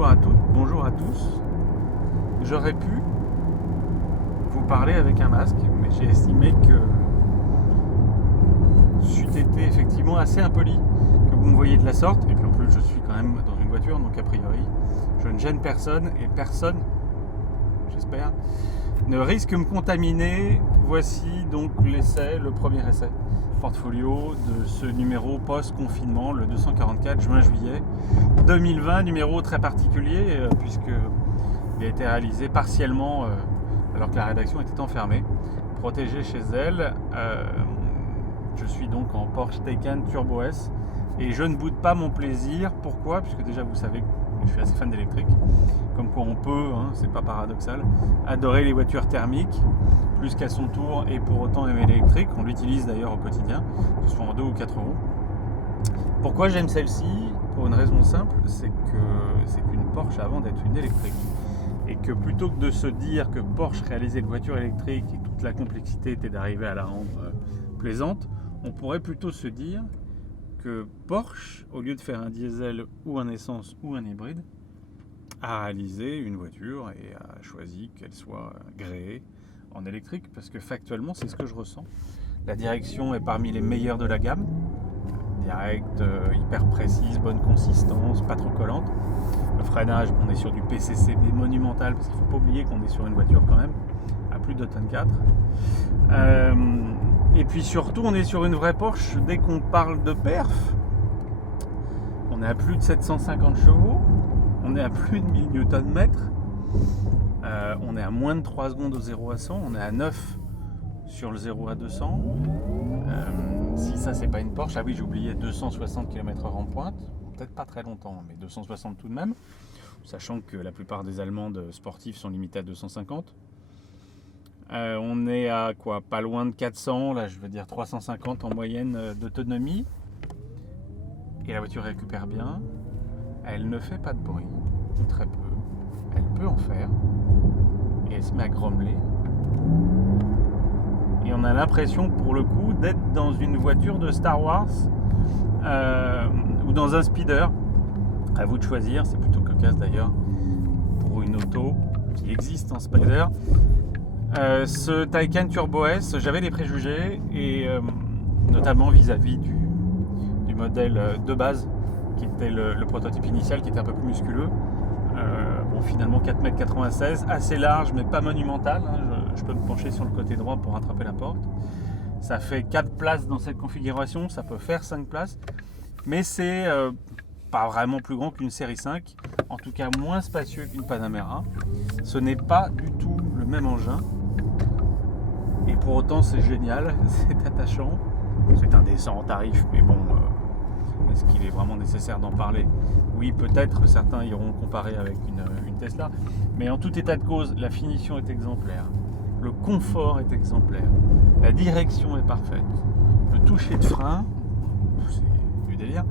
Bonjour à toutes, bonjour à tous. J'aurais pu vous parler avec un masque, mais j'ai estimé que c'eût été effectivement assez impoli que vous me voyiez de la sorte. Et puis en plus, je suis quand même dans une voiture, donc a priori, je ne gêne personne et personne, j'espère, ne risque de me contaminer. Voici donc l'essai, le premier essai portfolio de ce numéro post-confinement, le 244 juin-juillet 2020, numéro très particulier puisqu'il a été réalisé partiellement alors que la rédaction était enfermée, protégée chez elle. Je suis donc en Porsche Taycan Turbo S et je ne boude pas mon plaisir. Pourquoi ? Puisque déjà vous savez que je suis assez fan d'électrique, comme quoi on peut, c'est pas paradoxal, adorer les voitures thermiques plus qu'à son tour et pour autant aimer l'électrique. On l'utilise d'ailleurs au quotidien, que ce soit en 2 ou 4 roues. Pourquoi j'aime celle-ci ? Pour une raison simple, c'est qu'une Porsche avant d'être une électrique. Et que plutôt que de se dire que Porsche réalisait une voiture électrique et toute la complexité était d'arriver à la rendre plaisante, on pourrait plutôt se dire que Porsche, au lieu de faire un diesel ou un essence ou un hybride, a réalisé une voiture et a choisi qu'elle soit gréée en électrique, parce que factuellement c'est ce que je ressens. La direction est parmi les meilleures de la gamme, directe, hyper précise, bonne consistance, pas trop collante. Le freinage, on est sur du PCCB monumental, parce qu'il ne faut pas oublier qu'on est sur une voiture quand même à plus de tonnes 4. Et puis surtout, on est sur une vraie Porsche. Dès qu'on parle de perf, on est à plus de 750 chevaux, on est à plus de 1000 Nm, on est à moins de 3 secondes au 0 à 100, on est à 9 sur le 0 à 200. Si ça, c'est pas une Porsche, ah oui, j'ai oublié, 260 km/h en pointe, peut-être pas très longtemps, mais 260 tout de même, sachant que la plupart des Allemandes sportives sont limitées à 250. On est à quoi ? Pas loin de 400, là je veux dire 350 en moyenne d'autonomie. Et la voiture récupère bien. Elle ne fait pas de bruit, ou très peu. Elle peut en faire. Et elle se met à grommeler. Et on a l'impression pour le coup d'être dans une voiture de Star Wars ou dans un speeder. À vous de choisir, c'est plutôt cocasse d'ailleurs pour une auto qui existe en spider. Ce Taycan Turbo S, j'avais des préjugés, et notamment vis-à-vis du modèle de base qui était le prototype initial, qui était un peu plus musculeux. Finalement 4,96 m, assez large mais pas monumental, je peux me pencher sur le côté droit pour rattraper la porte. Ça fait 4 places dans cette configuration, ça peut faire 5 places, mais c'est pas vraiment plus grand qu'une série 5, en tout cas moins spacieux qu'une Panamera. Ce n'est pas du tout le même engin, et pour autant c'est génial, c'est attachant. C'est indécent en tarif, mais bon, est-ce qu'il est vraiment nécessaire d'en parler ? Oui, peut-être, certains iront comparer avec une Tesla, mais en tout état de cause, la finition est exemplaire, le confort est exemplaire, la direction est parfaite, le toucher de frein, c'est du délire.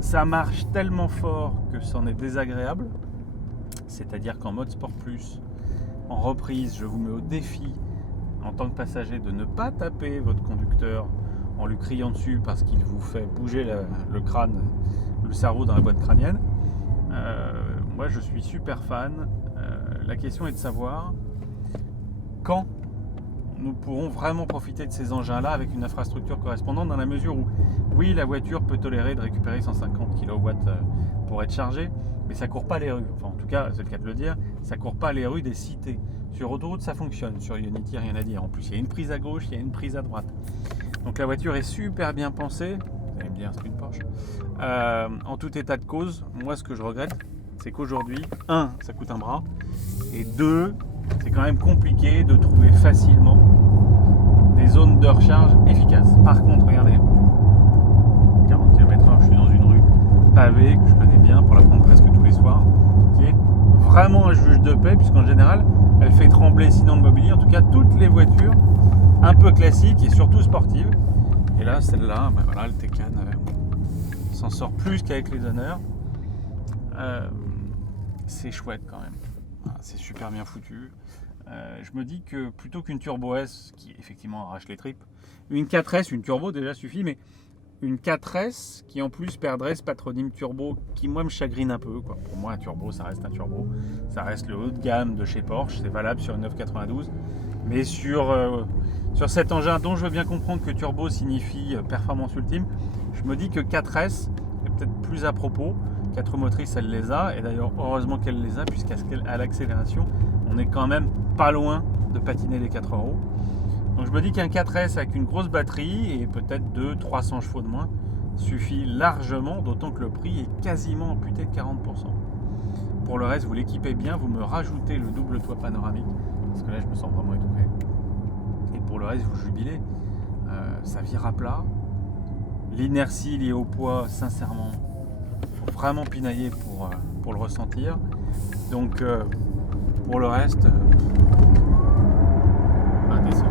Ça marche tellement fort que c'en est désagréable, c'est-à-dire qu'en mode Sport Plus, en reprise, je vous mets au défi, en tant que passager, de ne pas taper votre conducteur en lui criant dessus parce qu'il vous fait bouger le crâne, le cerveau dans la boîte crânienne. Moi je suis super fan. La question est de savoir quand nous pourrons vraiment profiter de ces engins-là avec une infrastructure correspondante, dans la mesure où, oui, la voiture peut tolérer de récupérer 150 kW pour être chargée, mais ça ne court pas les rues. Enfin, en tout cas, c'est le cas de le dire, ça ne court pas les rues des cités. Sur autoroute, ça fonctionne. Sur Ionity, rien à dire. En plus, il y a une prise à gauche, il y a une prise à droite. Donc la voiture est super bien pensée. Vous allez me dire, c'est une Porsche. En tout état de cause, moi, ce que je regrette, c'est qu'aujourd'hui, 1, ça coûte un bras, et 2, c'est quand même compliqué de trouver facilement des zones de recharge efficaces. Par contre, regardez, 40 km/h, je suis dans une rue pavée que je connais bien pour la prendre presque tous les soirs, qui est vraiment un juge de paix, puisqu'en général, elle fait trembler sinon le mobilier, en tout cas toutes les voitures un peu classiques et surtout sportives. Et là, celle-là, voilà, le Taycan s'en sort plus qu'avec les honneurs. C'est chouette quand même. C'est super bien foutu. Je me dis que plutôt qu'une Turbo S qui effectivement arrache les tripes, une 4S, une turbo déjà suffit, mais une 4S qui en plus perdrait ce patronyme turbo qui moi me chagrine un peu, quoi. Pour moi un turbo ça reste un turbo, ça reste le haut de gamme de chez Porsche, c'est valable sur une 992, mais sur cet engin dont je veux bien comprendre que turbo signifie performance ultime, je me dis que 4S est peut-être plus à propos. 4 motrices elle les a, et d'ailleurs heureusement qu'elle les a, puisqu'à l'accélération on est quand même pas loin de patiner les 4 euros. Donc je me dis qu'un 4S avec une grosse batterie et peut-être 200-300 chevaux de moins suffit largement, d'autant que le prix est quasiment amputé de 40%. Pour le reste, vous l'équipez bien, vous me rajoutez le double toit panoramique, parce que là je me sens vraiment étouffé. Et pour le reste, vous jubilez, ça vire à plat. L'inertie liée au poids, sincèrement, il faut vraiment pinailler pour le ressentir. Donc pour le reste, indécent.